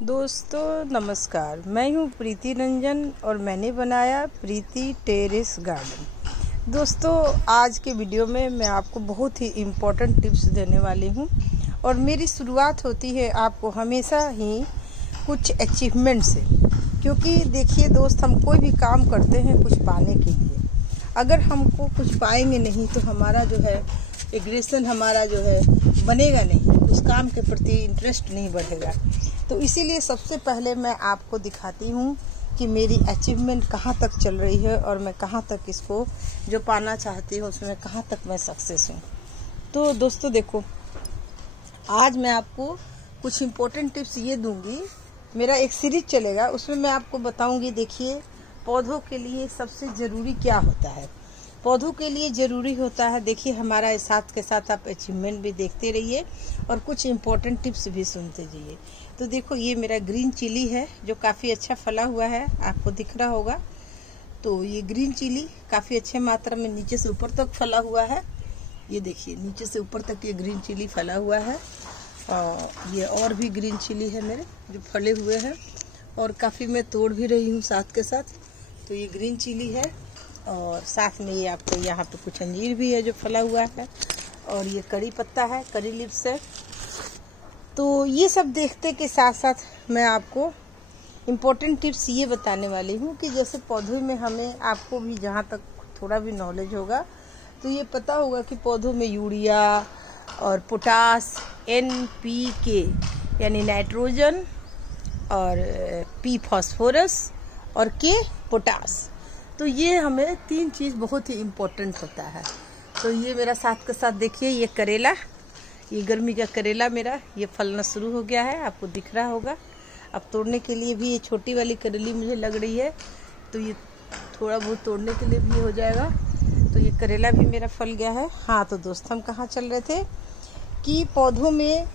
दोस्तों नमस्कार, मैं हूँ प्रीति रंजन और मैंने बनाया प्रीति टेरेस गार्डन। दोस्तों आज के वीडियो में मैं आपको बहुत ही इम्पोर्टेंट टिप्स देने वाली हूँ और मेरी शुरुआत होती है आपको हमेशा ही कुछ अचीवमेंट से, क्योंकि देखिए दोस्त, हम कोई भी काम करते हैं कुछ पाने के लिए। अगर हमको कुछ पाएंगे नहीं तो हमारा जो है एग्रेशन हमारा जो है बनेगा नहीं, उस काम के प्रति इंटरेस्ट नहीं बढ़ेगा। तो इसीलिए सबसे पहले मैं आपको दिखाती हूँ कि मेरी अचीवमेंट कहाँ तक चल रही है और मैं कहाँ तक इसको जो पाना चाहती हूँ उसमें कहाँ तक मैं सक्सेस हूँ। तो दोस्तों देखो, आज मैं आपको कुछ इम्पोर्टेंट टिप्स ये दूंगी। मेरा एक सीरीज चलेगा, उसमें मैं आपको बताऊंगी। देखिए, पौधों के लिए सबसे ज़रूरी क्या होता है। पौधों के लिए ज़रूरी होता है, देखिए हमारा साथ के साथ आप अचीवमेंट भी देखते रहिए और कुछ इम्पोर्टेंट टिप्स भी सुनते जाइए। तो देखो, ये मेरा ग्रीन चिली है जो काफ़ी अच्छा फला हुआ है, आपको दिख रहा होगा। तो ये ग्रीन चिली काफ़ी अच्छे मात्रा में नीचे से ऊपर तक फला हुआ है। ये देखिए, नीचे से ऊपर तक ये ग्रीन चिली फला हुआ है। और ये और भी ग्रीन चिली है मेरे जो फले हुए हैं और काफ़ी मैं तोड़ भी रही हूँ साथ के साथ। तो ये ग्रीन चिली है और साथ में ये आपको यहाँ पे कुछ अंजीर भी है जो फला हुआ है और ये करी पत्ता है, करी लीव्स है। तो ये सब देखते के साथ साथ मैं आपको इम्पोर्टेंट टिप्स ये बताने वाली हूँ कि जैसे पौधों में हमें, आपको भी जहाँ तक थोड़ा भी नॉलेज होगा तो ये पता होगा कि पौधों में यूरिया और पोटास, NPK यानी नाइट्रोजन, और P फॉस्फोरस और K पोटास। तो ये हमें 3 चीज़ बहुत ही इम्पोर्टेंट होता है। तो ये मेरा साथ के साथ देखिए, ये करेला, ये गर्मी का करेला मेरा ये फलना शुरू हो गया है, आपको दिख रहा होगा। अब तोड़ने के लिए भी ये छोटी वाली करेली मुझे लग रही है, तो ये थोड़ा बहुत तोड़ने के लिए भी हो जाएगा। तो ये करेला भी मेरा फल गया है। हाँ, तो दोस्त हम कहाँ चल रहे थे कि पौधों में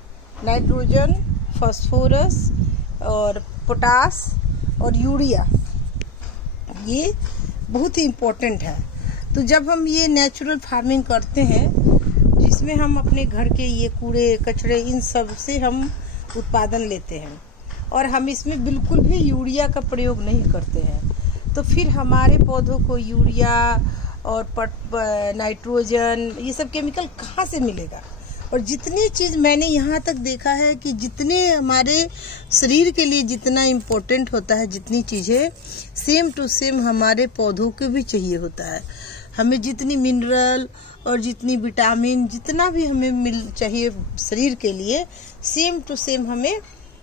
नाइट्रोजन, फास्फोरस और पोटास और यूरिया ये बहुत ही इम्पोर्टेंट है। तो जब हम ये नेचुरल फार्मिंग करते हैं जिसमें हम अपने घर के ये कूड़े कचरे इन सब से हम उत्पादन लेते हैं और हम इसमें बिल्कुल भी यूरिया का प्रयोग नहीं करते हैं, तो फिर हमारे पौधों को यूरिया और नाइट्रोजन ये सब केमिकल कहाँ से मिलेगा। और जितनी चीज़ मैंने यहाँ तक देखा है कि जितने हमारे शरीर के लिए जितना इम्पोर्टेंट होता है, जितनी चीज़ें सेम टू सेम हमारे पौधों को भी चाहिए होता है। हमें जितनी मिनरल और जितनी विटामिन जितना भी हमें चाहिए शरीर के लिए, सेम टू सेम हमें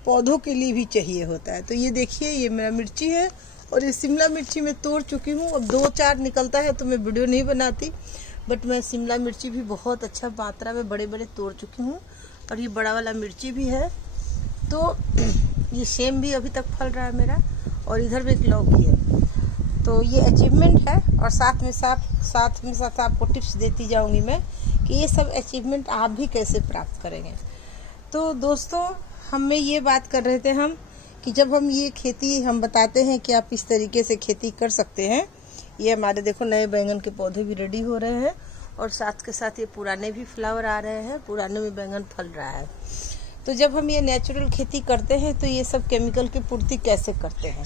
पौधों के लिए भी चाहिए होता है। तो ये देखिए, ये मेरा मिर्ची है और ये शिमला मिर्ची मैं तोड़ चुकी हूँ। अब 2-4 निकलता है तो मैं वीडियो नहीं बनाती, बट मैं शिमला मिर्ची भी बहुत अच्छा मात्रा में बड़े बड़े तोड़ चुकी हूँ और ये बड़ा वाला मिर्ची भी है। तो ये सेम भी अभी तक फल रहा है मेरा और इधर भी एक लौकी है। तो ये अचीवमेंट है और साथ में साथ आपको टिप्स देती जाऊंगी मैं कि ये सब अचीवमेंट आप भी कैसे प्राप्त करेंगे। तो दोस्तों, हमें ये बात कर रहे थे हम कि जब हम ये खेती हम बताते हैं कि आप इस तरीके से खेती कर सकते हैं। ये हमारे देखो नए बैंगन के पौधे भी रेडी हो रहे हैं और साथ के साथ ये पुराने भी फ्लावर आ रहे हैं, पुराने में बैंगन फल रहा है। तो जब हम ये नेचुरल खेती करते हैं तो ये सब केमिकल की पूर्ति कैसे करते हैं।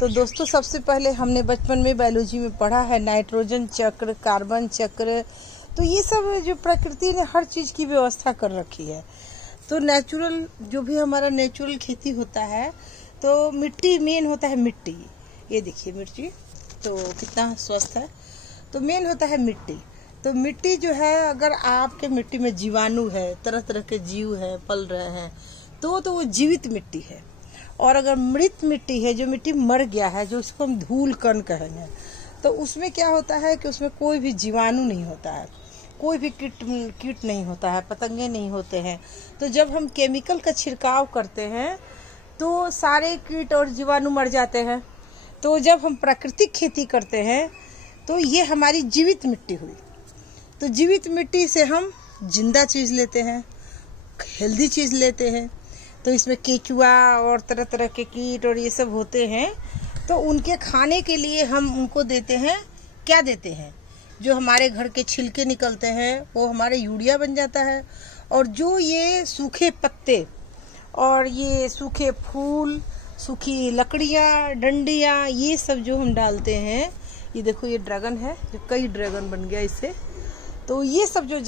तो दोस्तों, सबसे पहले हमने बचपन में बायोलॉजी में पढ़ा है नाइट्रोजन चक्र, कार्बन चक्र। तो ये सब जो प्रकृति ने हर चीज़ की व्यवस्था कर रखी है। तो नेचुरल जो भी हमारा नेचुरल खेती होता है, तो मिट्टी मेन होता है। मिट्टी, ये देखिए मिर्ची तो कितना स्वस्थ है। तो मेन होता है मिट्टी। तो मिट्टी जो है, अगर आपके मिट्टी में जीवाणु है, तरह तरह के जीव है पल रहे हैं, तो वो जीवित मिट्टी है। और अगर मृत मिट्टी है, जो मिट्टी मर गया है, जो उसको हम धूल कण कहेंगे, तो उसमें क्या होता है कि उसमें कोई भी जीवाणु नहीं होता है, कोई भी कीट नहीं होता है, पतंगे नहीं होते हैं। तो जब हम केमिकल का छिड़काव करते हैं तो सारे कीट और जीवाणु मर जाते हैं। तो जब हम प्राकृतिक खेती करते हैं तो ये हमारी जीवित मिट्टी हुई। तो जीवित मिट्टी से हम जिंदा चीज़ लेते हैं, हेल्दी चीज़ लेते हैं। तो इसमें केचुआ और तरह तरह के कीट और ये सब होते हैं, तो उनके खाने के लिए हम उनको देते हैं, क्या देते हैं, जो हमारे घर के छिलके निकलते हैं वो हमारे यूरिया बन जाता है। और जो ये सूखे पत्ते और ये सूखे फूल, सूखी लकड़ियाँ, डंडियाँ, ये सब जो हम डालते हैं, ये देखो ये ड्रैगन है, जो कई ड्रैगन बन गया इससे। तो ये सब जो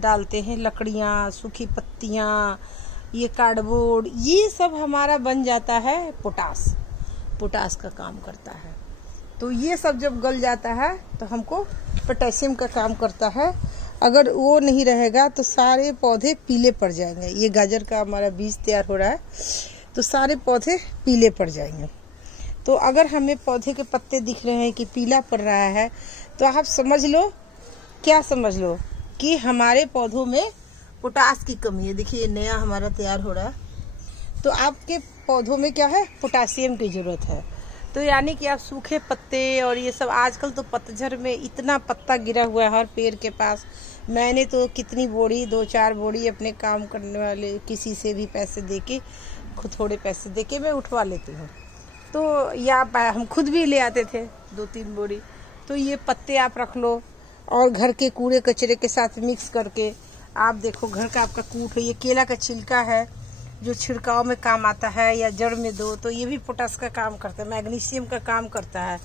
डालते हैं, लकड़ियाँ, सूखी पत्तियाँ, ये कार्डबोर्ड, ये सब हमारा बन जाता है पोटास का काम करता है। तो ये सब जब गल जाता है तो हमको पोटेशियम का काम करता है। अगर वो नहीं रहेगा तो सारे पौधे पीले पड़ जाएंगे। ये गाजर का हमारा बीज तैयार हो रहा है, तो सारे पौधे पीले पड़ जाएंगे। तो अगर हमें पौधे के पत्ते दिख रहे हैं कि पीला पड़ रहा है, तो आप समझ लो, क्या समझ लो कि हमारे पौधों में पोटास की कमी है। देखिए ये नया हमारा तैयार हो रहा है। तो आपके पौधों में क्या है, पोटासियम की ज़रूरत है। तो यानी कि आप सूखे पत्ते और ये सब, आजकल तो पतझड़ में इतना पत्ता गिरा हुआ है हर पेड़ के पास। मैंने तो कितनी बोरी, 2-4 बोरी अपने काम करने वाले किसी से भी पैसे देके, खुद थोड़े पैसे देके मैं उठवा लेती हूँ। तो या हम खुद भी ले आते थे 2-3 बोरी। तो ये पत्ते आप रख लो और घर के कूड़े कचरे के साथ मिक्स करके आप देखो, घर का आपका कूट है। ये केला का छिलका है जो छिड़काव में काम आता है, या जड़ में दो, तो ये भी पोटास का काम करता है, मैग्नीशियम का काम करता है।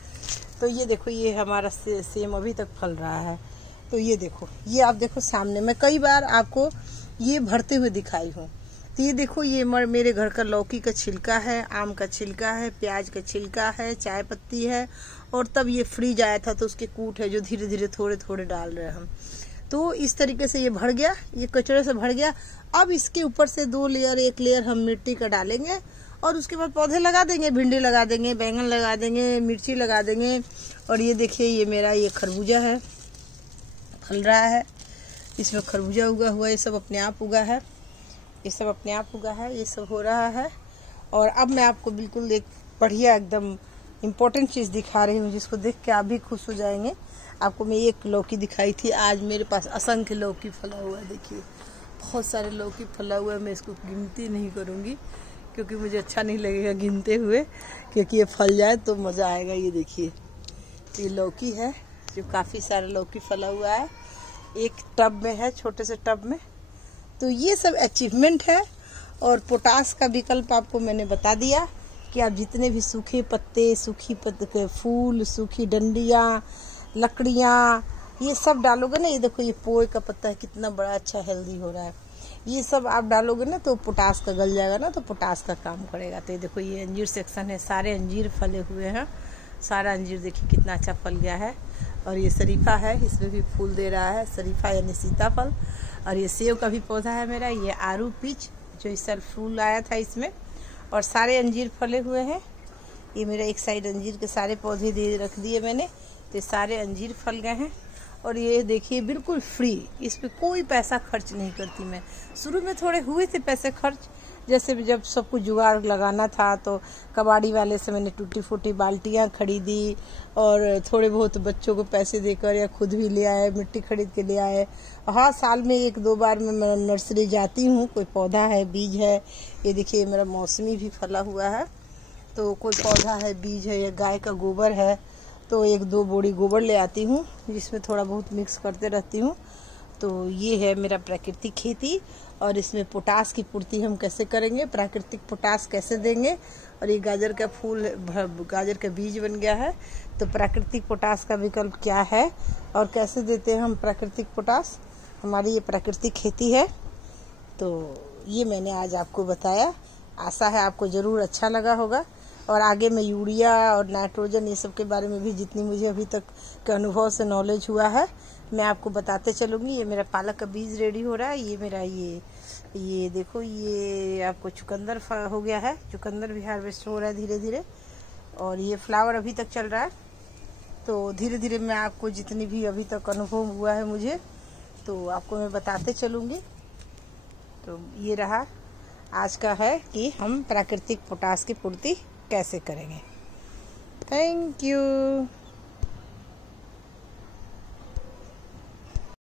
तो ये देखो ये हमारा सेम अभी तक फल रहा है। तो ये देखो, ये आप देखो सामने, मैं कई बार आपको ये भरते हुए दिखाई हूँ। तो ये देखो, ये मेरे घर का लौकी का छिलका है, आम का छिलका है, प्याज का छिलका है, चाय पत्ती है, और तब ये फ्रीज आया था तो उसके कूट है जो धीरे धीरे थोड़े थोड़े डाल रहे हैं हम। तो इस तरीके से ये भर गया, ये कचरे से भर गया। अब इसके ऊपर से 2 लेयर, 1 लेयर हम मिट्टी का डालेंगे और उसके बाद पौधे लगा देंगे। भिंडी लगा देंगे, बैंगन लगा देंगे, मिर्ची लगा देंगे। और ये देखिए ये मेरा ये खरबूजा है, फल रहा है, इसमें खरबूजा उगा हुआ है, ये सब अपने आप उगा है, ये सब अपने आप उगा है, ये सब हो रहा है। और अब मैं आपको बिल्कुल एक बढ़िया एकदम इम्पोर्टेंट चीज़ दिखा रही हूँ, जिसको देख के आप भी खुश हो जाएंगे। आपको मैं एक लौकी दिखाई थी, आज मेरे पास असंख्य लौकी फला हुआ है। देखिए बहुत सारे लौकी फला हुआ है। मैं इसको गिनती नहीं करूँगी क्योंकि मुझे अच्छा नहीं लगेगा गिनते हुए, क्योंकि ये फल जाए तो मज़ा आएगा। ये देखिए ये लौकी है जो काफ़ी सारा लौकी फला हुआ है, एक टब में है, छोटे से टब में। तो ये सब अचीवमेंट है। और पोटास का विकल्प आपको मैंने बता दिया कि आप जितने भी सूखे पत्ते, सूखी पत्ते के फूल, सूखी डंडियाँ, लकड़ियाँ, ये सब डालोगे ना। ये देखो ये पोए का पत्ता है, कितना बड़ा अच्छा हेल्दी हो रहा है। ये सब आप डालोगे ना तो पोटास का गल जाएगा ना, तो पोटास का काम करेगा। तो ये देखो ये अंजीर सेक्शन है, सारे अंजीर फले हुए हैं, सारा अंजीर देखिए कितना अच्छा फल गया है। और ये शरीफा है, इसमें भी फूल दे रहा है, शरीफा यानी सीताफल। और ये सेब का भी पौधा है मेरा, ये आरू पीच जो इस साल फूल आया था इसमें। और सारे अंजीर फले हुए हैं। ये मेरा एक साइड अंजीर के सारे पौधे दे रख दिए मैंने, तो सारे अंजीर फल गए हैं। और ये देखिए बिल्कुल फ्री, इस पे कोई पैसा खर्च नहीं करती मैं। शुरू में थोड़े हुए थे पैसे खर्च, जैसे जब सब कुछ जुगाड़ लगाना था तो कबाड़ी वाले से मैंने टूटी फूटी बाल्टियाँ खरीदी, और थोड़े बहुत बच्चों को पैसे देकर या खुद भी ले आए, मिट्टी खरीद के ले आए। हाँ, साल में 1-2 बार मैं नर्सरी जाती हूँ, कोई पौधा है, बीज है। ये देखिए मेरा मौसमी भी फला हुआ है, तो कोई पौधा है, बीज है, या गाय का गोबर है, तो 1-2 बोरी गोबर ले आती हूँ, जिसमें थोड़ा बहुत मिक्स करते रहती हूँ। तो ये है मेरा प्राकृतिक खेती। और इसमें पोटास की पूर्ति हम कैसे करेंगे, प्राकृतिक पोटास कैसे देंगे। और ये गाजर का फूल, गाजर का बीज बन गया है। तो प्राकृतिक पोटास का विकल्प क्या है और कैसे देते हैं हम प्राकृतिक पोटास, हमारी ये प्राकृतिक खेती है। तो ये मैंने आज आपको बताया, आशा है आपको ज़रूर अच्छा लगा होगा। और आगे मैं यूरिया और नाइट्रोजन ये सब के बारे में भी जितनी मुझे अभी तक के अनुभव से नॉलेज हुआ है मैं आपको बताते चलूँगी। ये मेरा पालक का बीज रेडी हो रहा है। ये मेरा ये देखो, ये आपको चुकंदर हो गया है, चुकंदर भी हार्वेस्ट हो रहा है धीरे धीरे। और ये फ्लावर अभी तक चल रहा है। तो धीरे धीरे मैं आपको जितनी भी अभी तक अनुभव हुआ है मुझे, तो आपको मैं बताते चलूँगी। तो ये रहा आज का है कि हम प्राकृतिक पोटास की पूर्ति कैसे करेंगे। Thank you.